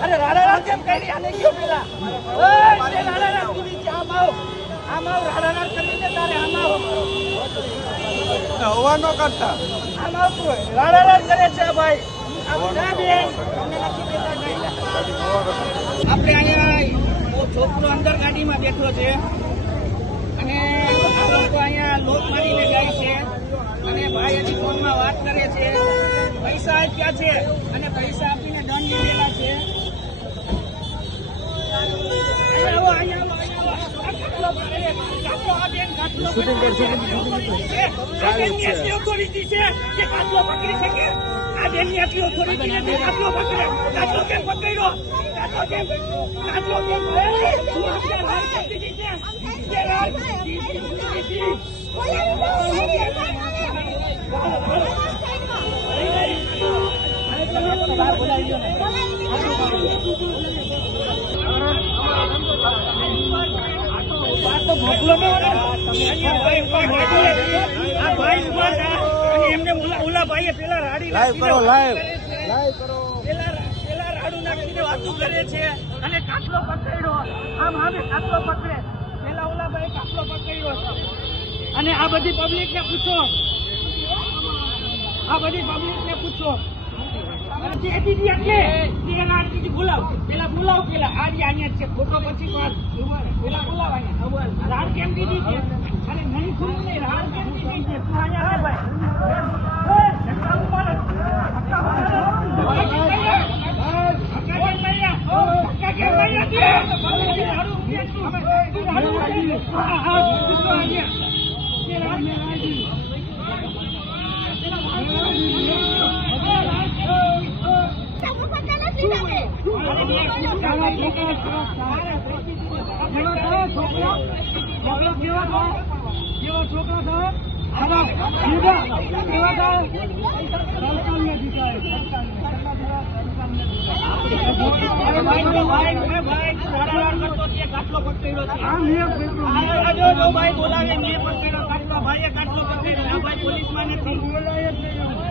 અરે રાડા કેમ કરી આને કયો પેલા રાડા કીધી છે આમ આવ રાડા કરીને તારે આમ હવા ન કરતા આમ આવતું રાડા કરે છે ભાઈ આપણે અહીંયા છોકરો અંદર ગાડીમાં બેઠો છે અને આ લોકો અહીંયા લોક મારીને જાય છે અને ભાઈ હજી ફોનમાં વાત કરે છે પૈસા આપ્યા છે અને પૈસા આપીને દંડ લીધેલા છે ઓલા ભાઈએ પેલા રાડી પેલા રાડું નાખીને વાતું કરે છે અને કાટલો પકડ્યો આમ આવે કાટલો પકડે પેલા ઓલા ભાઈ કાટલો પકડ્યો અને આ બધી પબ્લિક ને પૂછો બોલાવ પેલા આજે અહીંયા છે ફોટો પછી પેલા બોલાવ અહીંયા રાડ કેમ દીધી છે અરે નહીં ખુલ્લું નહીં રાડ કેમ દીધી છે તું અહીંયા ભાઈ ભાઈ બોલાવે મેં પકડ્યો કાટલો ભાઈએ કાટલો પકડ્યો ભાઈ પોલીસમાં નથી બોલાય ભાઈ